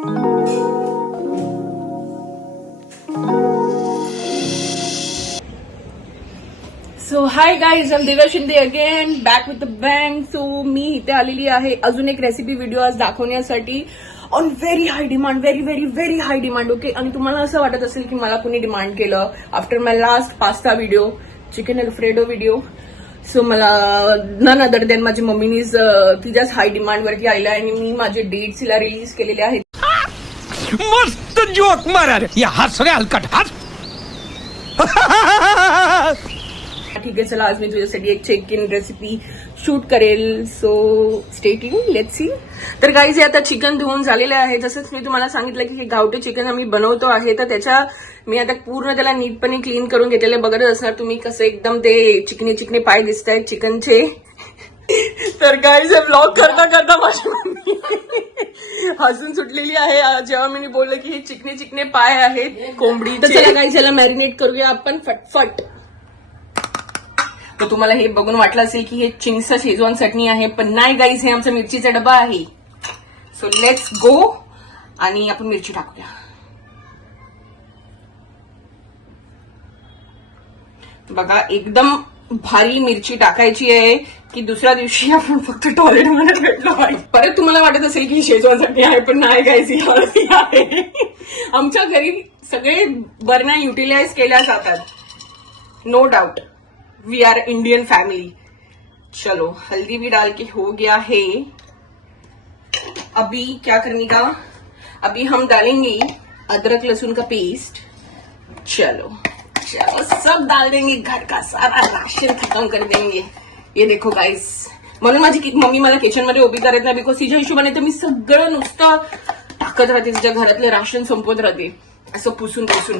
So hi guys, I am Divya Shinde again back with the bang. So मी इथे आलेली आहे अजून एक रेसिपी व्हिडिओ आज दाखवण्यासाठी on very high demand, very very very high demand. Okay, आणि तुम्हाला असं वाटत असेल की मला कुणी डिमांड केलं after my last pasta video, chicken alfredo video. So मला नन अदर दॅन माझ्या मम्मीनीच तिच्याच हाय डिमांड वरती आलेला आणि मी माझे डेट्स हिला रिलीज केलेले आहेत. मस्त जोक मारा रे, या हस रे हलकट हस. ठीक आहे, चला आज मी तुझ्यासाठी एक चेक इन रेसिपी शूट करेल. So stay tune, let's see. तर गाईज हे आता चिकन धुवून झालेलं आहे. जसंच मी तुम्हाला सांगितलं की हे गावठी चिकन आम्ही बनवतो आहे, तर त्याच्या मी आता पूर्ण त्याला नीटपणे क्लीन करून घेतलेले. बघत असणार तुम्ही कसं एकदम ते चिकने चिकने पाय दिसत आहेत चिकनचे. तर गाईज हे ब्लॉग करता करता माझी मम्मी हसून सुटलेली आहे जेव्हा मी बोललं की हे चिकने चिकने पाय आहेत कोंबडी. तर चला गाईज याला मॅरिनेट करूया आपण फटफट. तर तुम्हाला हे बघून वाटलं असेल की हे चिंच शेजवान चटणी आहे, पण नाही गाईज, हे आमचा मिरचीचा डबा आहे. सो लेट्स गो आणि आपण मिरची टाकूया. बघा एकदम भारी मिरची टाकायची आहे की दुसऱ्या दिवशी आपण फक्त टॉयलेटमध्ये भेटलो पाहिजे. परत तुम्हाला वाटत असेल की शेजवान चटणी आहे, पण नाही गाईज, ही हळदी आहे. आमच्या घरी सगळे बरण्या युटिलाइज केल्या जातात, no doubt. We are Indian family. चलो हल्दी भी डाल के हो गया है. अभी क्या करने का, अभी हम डालेंगे अदरक लहसुन का पेस्ट. चलो चलो सब डाल देंगे, घर का सारा राशन खत्म कर देंगे. ये देखो गाइस, म्हणून माझी मम्मी मला किचन मध्ये उभी करत नाही, बिकॉज तिच्या हिशोबाने तर मी सगळं नुसतं टाकत राहते, तिच्या घरातले राशन संपवत राहते असं पुसून पुसून.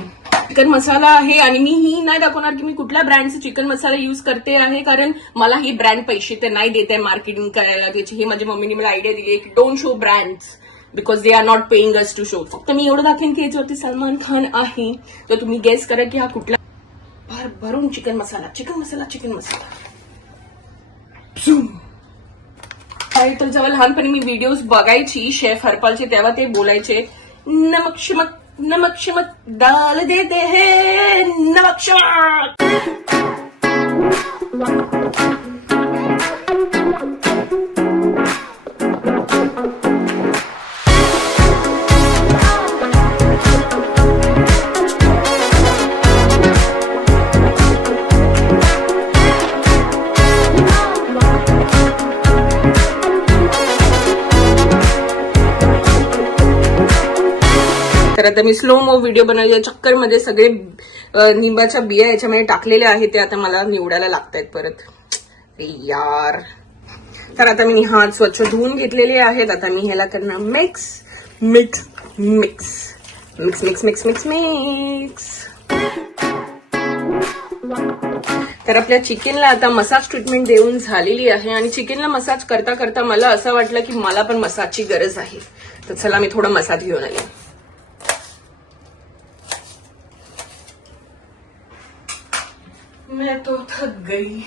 चिकन मसाला आहे आणि मी ही नाही दाखवणार की मी कुठल्या ब्रँडचा चिकन मसाला युज करते आहे, कारण मला ही ब्रँड पैसे तर नाही देत आहे मार्केटिंग करायला त्याची. हे माझ्या मम्मीने मला आयडिया दिली आहे की don't show brands because they are not paying us to show. फक्त मी एवढं दाखवेन की याच्यावरती सलमान खान आहे, तर तुम्ही गेस करा की हा कुठला. भरून चिकन मसाला चिकन मसाला चिकन मसाला. तर जेव्हा लहानपणी मी व्हिडिओज बघायची शेफ हरपालचे, तेव्हा ते बोलायचे नमक शिमक नमक शिमक डाल देते हैं नमक शिमक. तर आता मी स्लो मो व्हिडिओ बनवल्या चक्करमध्ये सगळे निंबाच्या बिया याच्यामध्ये टाकलेल्या आहेत, ते आता मला निवडायला लागतायत परत यार. तर आता मी हात स्वच्छ धुवून घेतलेले आहेत. आता मी ह्याला करणार mix mix mix mix mix mix mix mix. तर आपल्या चिकनला आता मसाज ट्रीटमेंट देऊन झालेली आहे आणि चिकनला मसाज करता करता मला असं वाटलं की मला पण मसाजची गरज आहे, तर चला मी थोडा मसाज घेऊन आले. मैं तो थक गई.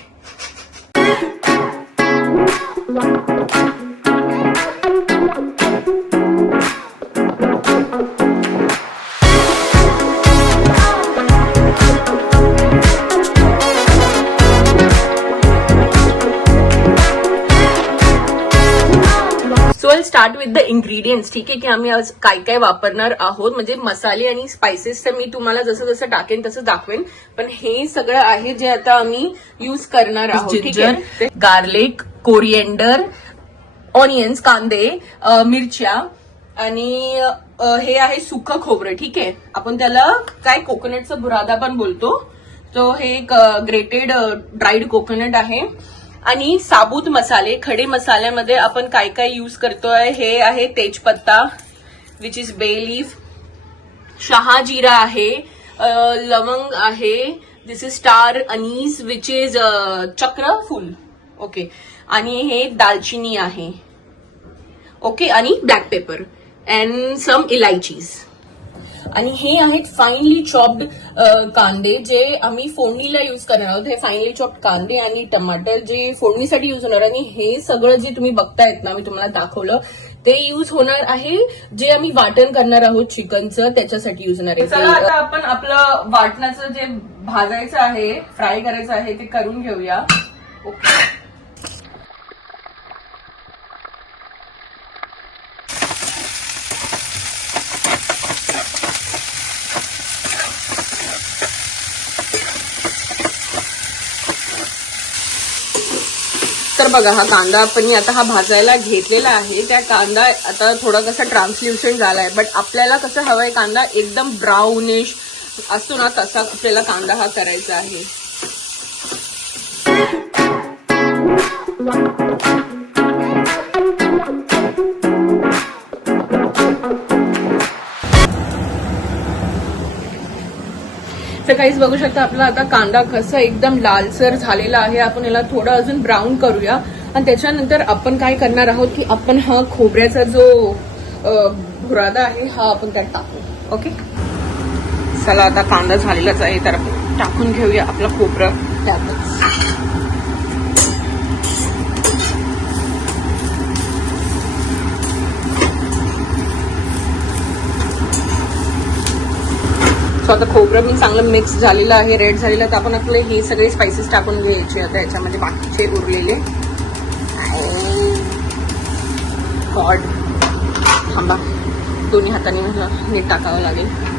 So I start with the ingredients. ठीक आहे की आम्ही आज काय काय वापरणार आहोत, म्हणजे मसाले आणि स्पायसेस तर मी तुम्हाला जसं जसं टाकेन तसं दाखवेन, पण हे सगळं आहे जे आता आम्ही यूज करणार आहोत. ठीक आहे, गार्लिक, कोरिएंडर, ऑनियन्स, कांदे, मिरच्या आणि हे आहे सुकं खोबरं. ठीक आहे, आपण त्याला काय कोकोनटचा बुरादा पण बोलतो. तो हे एक ग्रेटेड ड्राईड कोकोनट आहे. आणि साबूत मसाले, खडे मसाल्यामध्ये आपण काय काय यूज करतोय, हे आहे तेजपत्ता विच इज बे लीफ, शहाजिरा आहे, लवंग आहे, this is star anise which is चक्र फूल. ओके, आणि हे दालचिनी आहे. ओके, आणि ब्लॅक पेपर अँड सम इलायचीज. आणि हे आहेत फाईनली चॉप्ड कांदे जे आम्ही फोडणीला यूज करणार आहोत. हे फाईनली चॉप्ड कांदे आणि टमाटर जे फोडणीसाठी यूज होणार. आणि हे सगळं जे तुम्ही बघतायत ना, मी तुम्हाला दाखवलं ते यूज होणार आहे जे आम्ही वाटण करणार आहोत चिकनचं त्याच्यासाठी यूज होणार आहे. चला आता आपण आपलं वाटणाचं जे भाजायचं आहे फ्राय करायचं आहे ते करून घेऊया. ओके. तर बघा हा कांदा आपण आता हा भाजायला घेतलेला आहे. त्या कांदा आता थोडा कसा ट्रान्सल्युशन झालाय, बट आपल्याला कसं हवंय कांदा एकदम ब्राउनिश असतो ना तसा आपल्याला कांदा हा करायचा आहे. तर काहीच बघू शकता आपला आता कांदा कसा एकदम लालसर झालेला आहे. आपण याला थोडं अजून ब्राऊन करूया आणि त्याच्यानंतर आपण काय करणार आहोत की आपण हा खोबऱ्याचा जो भुरादा आहे हा आपण त्यात टाकू. ओके. चला आता कांदा झालेलाच आहे तर आपण टाकून घेऊया आपलं खोबरं त्यातच. सो आता खोबरं मी चांगलं मिक्स झालेलं आहे, रेड झालेलं. तर आपण आपले हे सगळे स्पायसेस टाकून घ्यायचे आता याच्यामध्ये बाकीचे उरलेले. गॉड, थांबा, दोन्ही हाताने मला नीट टाकावं लागेल.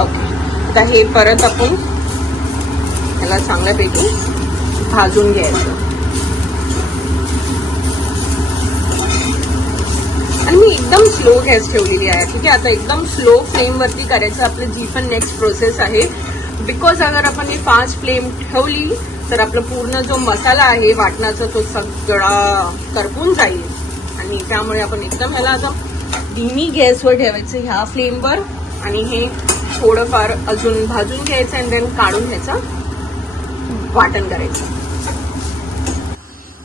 ओके. आता हे परत आपण याला चांगल्यापैकी भाजून घ्यायचं. आणि मी एकदम स्लो गॅस ठेवलेली आहे. ठीक आहे. आता एकदम स्लो फ्लेम वरती करायचं आपलं जी पण नेक्स्ट प्रोसेस आहे. बिकॉज अगर आपण ही फास्ट फ्लेम ठेवली तर आपला पूर्ण जो मसाला आहे वाटणाचा तो सगळा करपून जाईल. आणि त्यामुळे आपण एकदम ह्याला आता धीमी गॅसवर ठेवायचं ह्या फ्लेमवर आणि हे थोडंफार अजून भाजून घ्यायचं आणि देन काढून ह्याचं वाटण करायचं.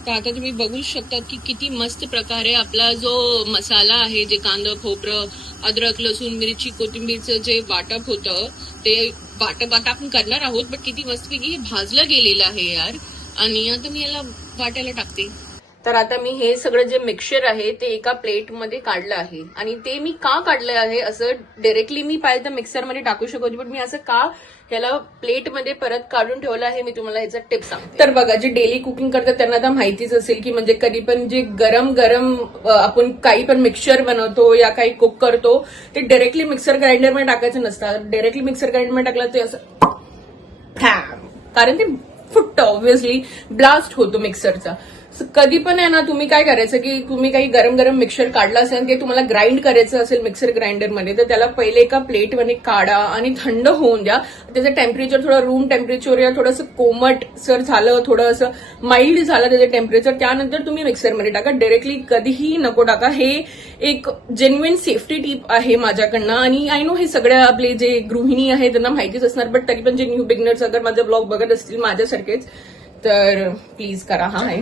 तर आता तुम्ही बघू शकता की किती मस्त प्रकारे आपला जो मसाला आहे, जे कांदा खोबरं अद्रक लसूण मिरची कोथिंबीरचं जे वाटप होतं ते वाटप आता आपण करणार आहोत, बट किती मस्तपैकी भाजलं गेलेलं आहे यार. आणि आता मी याला वाटायला टाकते. तर आता मी हे सगळं जे मिक्सचर आहे ते एका प्लेटमध्ये काढलं आहे. आणि ते मी का काढलं आहे असं डायरेक्टली मी पाहिजे तर मिक्सरमध्ये टाकू शकतो, पण मी असं का ह्याला प्लेटमध्ये परत काढून ठेवलं आहे मी तुम्हाला ह्याचा टिप सांगते. तर बघा, जे डेली कुकिंग करतात त्यांना तर माहितीच असेल की म्हणजे कधी पण जे गरम गरम आपण काही पण मिक्सचर बनवतो या काही कुक करतो ते डायरेक्टली मिक्सर ग्राइंडरमध्ये टाकायचं नसतं. डायरेक्टली मिक्सर ग्राइंडरमध्ये टाकलं ते असं कारण ते फुटतं, ऑब्व्हियसली ब्लास्ट होतो मिक्सरचा. कधी पण आहे ना तुम्ही काय करायचं की तुम्ही काही गरम गरम मिक्सचर काढलं असेल ते तुम्हाला ग्राइंड करायचं असेल मिक्सर ग्राइंडरमध्ये तर त्याला पहिले एका प्लेटमध्ये काढा आणि थंड होऊन द्या. त्याचं टेम्परेचर थोडं रूम टेम्परेचर या थोडंसं कोमट सर झालं, थोडं असं माइल्ड झालं त्याचं टेम्परेचर, त्यानंतर तुम्ही मिक्सरमध्ये टाका. डायरेक्टली कधीही नको टाका. हे एक जेन्युइन सेफ्टी टिप आहे माझ्याकडनं. आणि आय नो हे सगळ्या आपले जे गृहिणी आहे त्यांना माहितीच असणार, बट तरी पण जे न्यू बिगनर्स अगर माझा ब्लॉग बघत असतील माझ्यासारखेच तर प्लीज करा. हा आहे.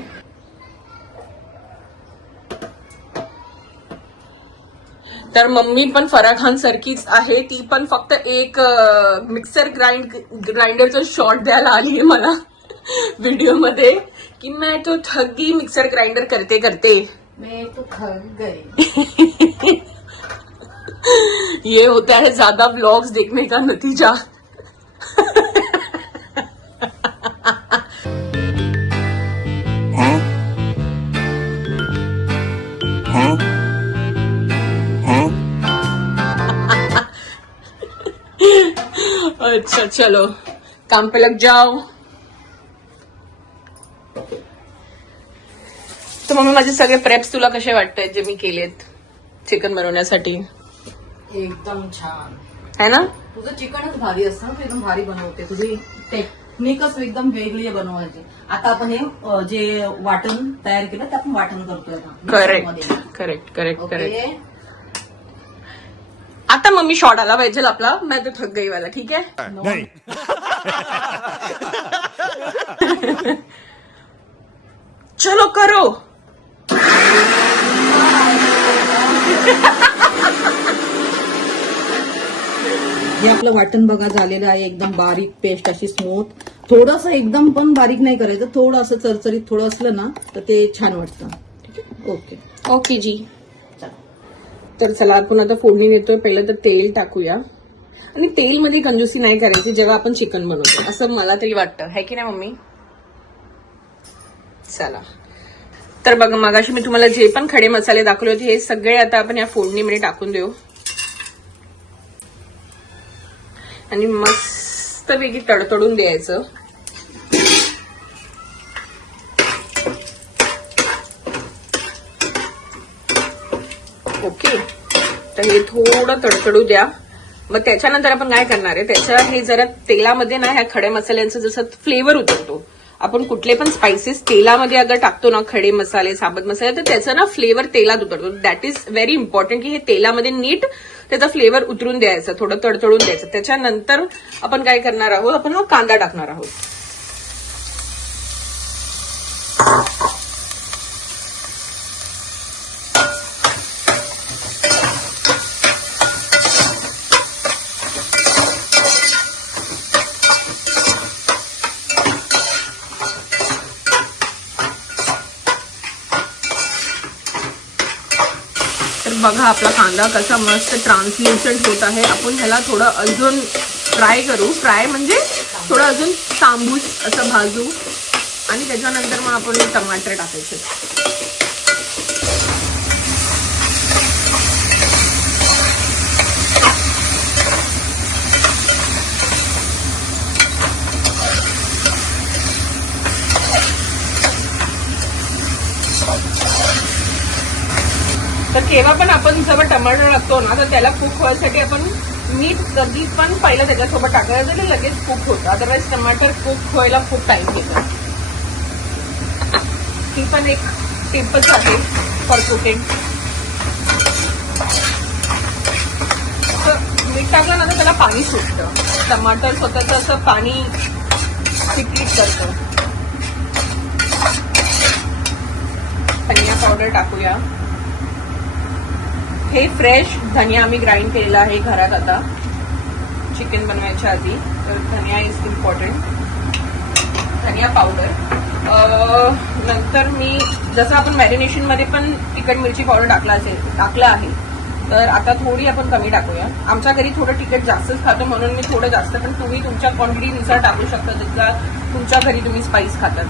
तर मम्मी पण फराह खान सारखीच आहे. ती पण फक्त एक मिक्सर ग्राइंडरचा शॉट द्यायला आली आहे मला व्हिडिओमध्ये कि मैं तो थक गई मिक्सर ग्राइंडर करते करते. मैं तो थक गई. ये होता है ज्यादा व्लॉग्स देखने का नतीजा. अच्छा चलो काम पे लग जाओ. तर मम्मी माझे सगळे प्रेप्स तुला कसे वाटतात जे मी केलेत चिकन बनवण्यासाठी? एकदम छान है ना. तुझं चिकनच भारी असतं ना, तू एकदम भारी बनवते. तुझी टेक्निकच एकदम वेगळी आहे बनवायची. आता आपण हे जे वाटण तयार केलं ते आपण वाटण करतोय. Correct correct correct okay. Correct. आता मम्मी शॉट आला पाहिजे आपला मैं तो थक गई वाला. ठीक आहे. नहीं चलो करो. हे आपलं वाटण बघा झालेलं आहे, एकदम बारीक पेस्ट अशी स्मूथ. थोडंसं एकदम पण बारीक नाही करायचं, थोडं असं चरचरीत थोडं असलं ना तर ते छान वाटतं. ठीक आहे, ओके. ओके जी. तर चला आपण आता फोडणी देतोय. पहिलं तर तेल टाकूया, आणि तेल मध्ये कंजूसी नाही करायची जेव्हा आपण चिकन बनवतो, असं मला तरी वाटतं, है की नाही मम्मी? चला, तर बघा मगाशी मी तुम्हाला जे पण खडे मसाले दाखवले होते हे सगळे आता आपण या फोडणीमध्ये टाकून देऊ आणि मस्तपैकी तडतडून द्यायचं. ओके, तर हे थोडं तडतडू द्या. मग त्याच्यानंतर आपण काय करणार आहे, त्याच्या हे जरा तेलामध्ये ना ह्या खडे मसाल्यांचं जसं फ्लेवर उतरतो, आपण कुठले पण स्पाइसेस तेलामध्ये अगर टाकतो ना, खडे मसाले, साबत मसाले, तर त्याचा ना फ्लेवर तेलात उतरतो. दॅट इज व्हेरी इम्पॉर्टंट की हे तेलामध्ये नीट त्याचा फ्लेवर उतरून द्यायचा, थोडं तडतडून द्यायचं. त्याच्यानंतर आपण काय करणार आहोत, आपण कांदा टाकणार आहोत. तर बघा आपला कांदा कसा मस्त ट्रान्सल्युसंट होत आहे. आपण ह्याला थोडं अजून फ्राय करू. फ्राय म्हणजे थोडं अजून तांबूस असं भाजू, आणि त्याच्यानंतर मग आपण टमाटर टाकायचे. तर केव्हा पण आपण जेव्हा टमाटर टाकतो ना, तर त्याला कुक व्हायसाठी आपण मीठ कधी पण पहिलं त्याच्यासोबत टाकायचं, तरी लगेच कुक होतं. अदरवाईज टमाटर कुक व्हायला खूप टाइम घेतो. ही पण एक टिपच आहे फॉर कुकिंग. मीठ टाकलं ना तर त्याला पाणी सुटतं. टमाटर स्वतःचं असं पाणी चिकचिक करतं. धनिया पावडर टाकूया. हे फ्रेश धनिया आम्ही ग्राइंड केलेला आहे घरात आता चिकन बनवायच्या आधी. तर धनिया इज इम्पॉर्टंट. धनिया पावडर. नंतर मी जसं आपण मॅरिनेशन मध्ये पण तिखट मिरची पावडर टाकलं आहे, तर आता थोडी आपण कमी टाकूया. आमच्या घरी थोडं तिखट जास्तच खातो म्हणून मी थोडं जास्त, पण तुम्ही तुमच्या क्वांटिटीनुसार टाकू शकता जसं तुमच्या घरी तुम्ही स्पाइस खातात.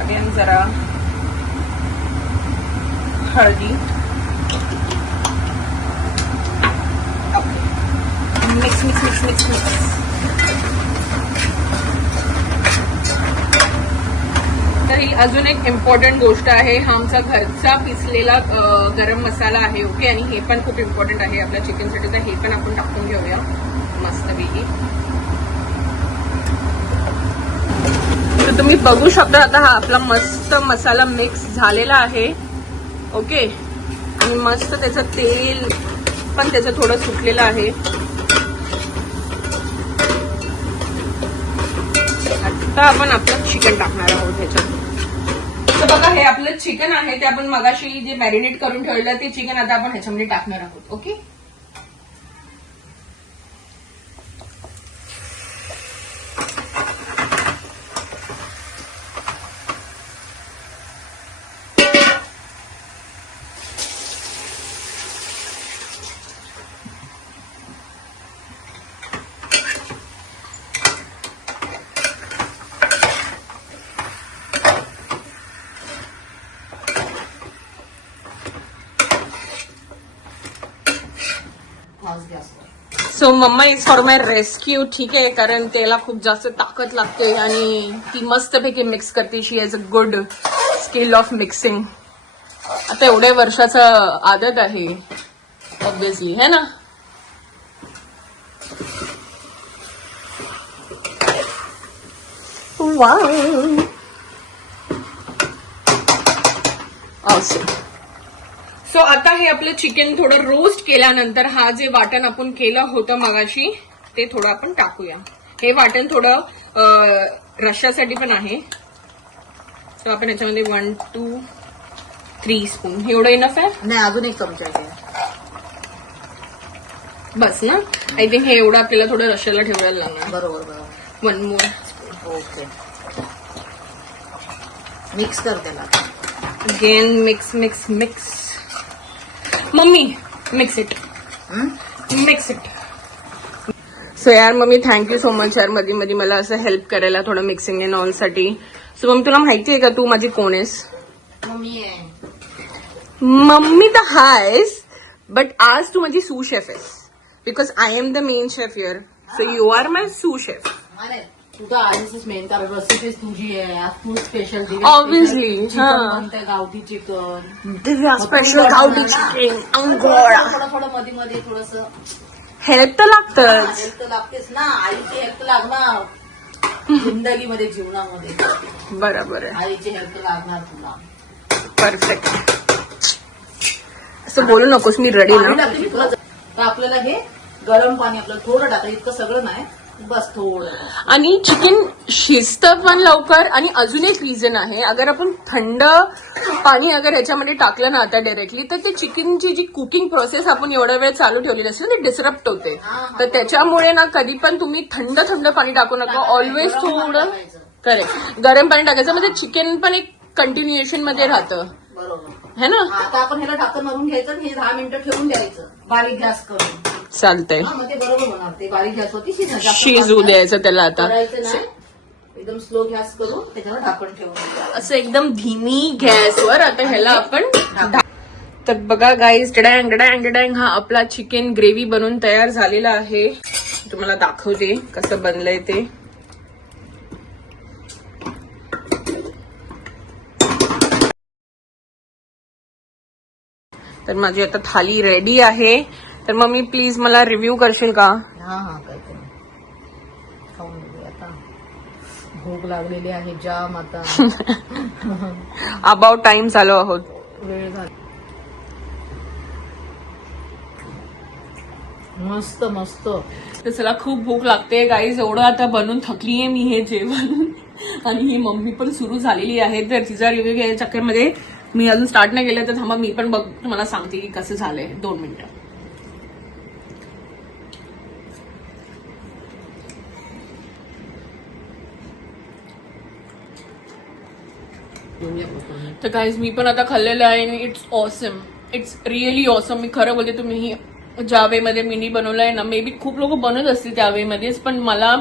अगेन जरा हळदी. Mix mix mix mix mix. तर ही अजून एक इम्पॉर्टंट गोष्ट आहे. हा आमचा घरचा पिसलेला गरम मसाला आहे. ओके, आणि हे पण खूप इम्पॉर्टंट आहे आपल्या चिकनसाठी, तर हे पण आपण टाकून घेऊया मस्तपैकी. तर तुम्ही बघू शकता आता हा आपला मस्त मसाला मिक्स झालेला आहे. ओके, आणि मस्त त्याचं तेल पण त्याचं थोडं सुटलेलं आहे. आता आपण आपलं चिकन टाकणार आहोत ह्याच्यात. तर बघा हे आपलं चिकन आहे, ते आपण मगाशी जे मॅरिनेट करून ठेवलं ते चिकन आता आपण ह्याच्यामध्ये टाकणार आहोत. Okay, so mamma is for my rescue. ठीक आहे, कारण त्याला खूप जास्त ताकद लागते आणि ती मस्तपैकी मिक्स करते. She has a good skill of mixing. आता एवढ्या वर्षाचा आदत आहे ऑब्विसली, है ना. Wow, awesome. सो आता हे आपलं चिकन थोडं रोस्ट केल्यानंतर हा जे वाटण आपण केलं होतं मगाशी ते थोडं आपण टाकूया. हे वाटण थोडं रश्श्यासाठी पण आहे. सो आपण याच्यामध्ये 1 2 3 स्पून एवढं इनफ आहे. नाही, अजून एक चमचा आहे. बस ना. आय थिंक हे एवढं आपल्याला थोडं रशाला ठेवायला लागणार. बरोबर बरोबर. 1 मोर. ओके, मिक्स कर त्याला. Again mix mix mix. Mummy mix it. Mix it. So यार मम्मी थँक्यू सो मच यार मध्ये मध्ये मला असं हेल्प करायला थोडं मिक्सिंग अँड ऑल साठी. सो मम्मी तुला माहिती आहे का तू माझी कोण आहेस? मम्मी आहे. मम्मी तर हायस, बट आज तू माझी सू शेफ आहेस. Because I am the main chef here. So you are my sous chef. अरे तू तर आहेसच मेन, कारण रेसिपीज तुझी आहे. आज तू स्पेशल Obviously, हा. म्हणते गावठी चिकन. दिव्या स्पेशल गावठी चिकन अंगोळा. थोडं थोडं मध्ये मध्ये थोडस हेल्प तर लागतच. हेल्प तर लागतेच ना. आईची हेल्प लागणार जिंदगीमध्ये, जीवनामध्ये. बरोबर आहे. आईची हेल्प लागणार तुला. परफेक्ट. असं बोलू नकोस, मी रेडी पाणी ना. टाकते मी तुला. तर आपल्याला हे गरम पाणी आपल्याला थोडं टाकायचं, इतकं सगळं नाही, बस थोडं. आणि चिकन शिजतं पण लवकर. आणि अजून एक रिझन आहे, अगर आपण थंड पाणी अगर ह्याच्यामध्ये टाकलं ना आता डायरेक्टली, तर ते चिकनची जी कुकिंग प्रोसेस आपण एवढा वेळ चालू ठेवलेली असते ती डिसरप्ट होते. तर त्याच्यामुळे ना कधी पण तुम्ही थंड थंड पाणी टाकू नका. ऑलवेज थोडं करेक्ट गरम पाणी टाकायचं, म्हणजे चिकन पण एक कंटिन्युएशन मध्ये राहतं. बरोबर है ना. आता आपण ह्याला ढाकण मारून घ्यायचं आणि हे 10 मिनिटं ठेवून द्यायचं बारीक गॅस करून. चालतंय. हा, मग ते बरोबर होणार. ते बारीक गॅसवरती शिजू द्यायचं त्याला आता. करायचं नाही, एकदम स्लो गॅस करून त्याच्यावर ढाकण ठेवून. असं एकदम धीमी गॅसवर आता ह्याला आपण तर बघा गाईज, डडँग डडँग डडँग हा आपला चिकन ग्रेव्ही बनून तयार झालेला आहे. तुम्हाला दाखवते कसं बनलंय ते. तर माझी आता थाली रेडी आहे. तर मम्मी प्लीज मला रिव्ह्यू करशील का? हा हा, करते. खाऊन घेऊया आता. भूक लागलेली आहे जाम आता. अबाउट टाइम चालू आहोत. वेळ झाला. मस्त मस्त. तर चला, खूप भूक लागते गाईज. एवढं आता बनवून थकलीये मी हे जेवण. आणि ही मम्मी पण सुरू झालेली आहे. तर तिचा रिव्ह्यू घ्यायच्या चक्करमध्ये मी अजून स्टार्ट नाही केलं. तर थांबा मी पण बघ तुम्हाला सांगते की कसं झालंय. 2 मिनिटं. तर गाईज मी पण आता खाल्लेलं आहे आणि it's awesome. It's really awesome. मी खरं बोलते, तुम्ही ही ज्या वेमध्ये मिनी बनवलंय ना, मे बी खूप लोक बनवत असतील त्या वेमध्येच, पण मला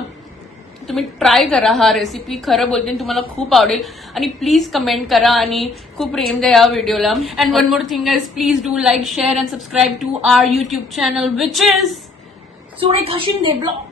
तुम्ही ट्राय करा हा रेसिपी. खरं बोलते तुम्हाला खूप आवडेल. आणि प्लीज कमेंट करा आणि खूप प्रेम द्या या व्हिडिओला. And one more thing is, please do like, share and subscribe to our YouTube channel which is Surekha Shinde blog.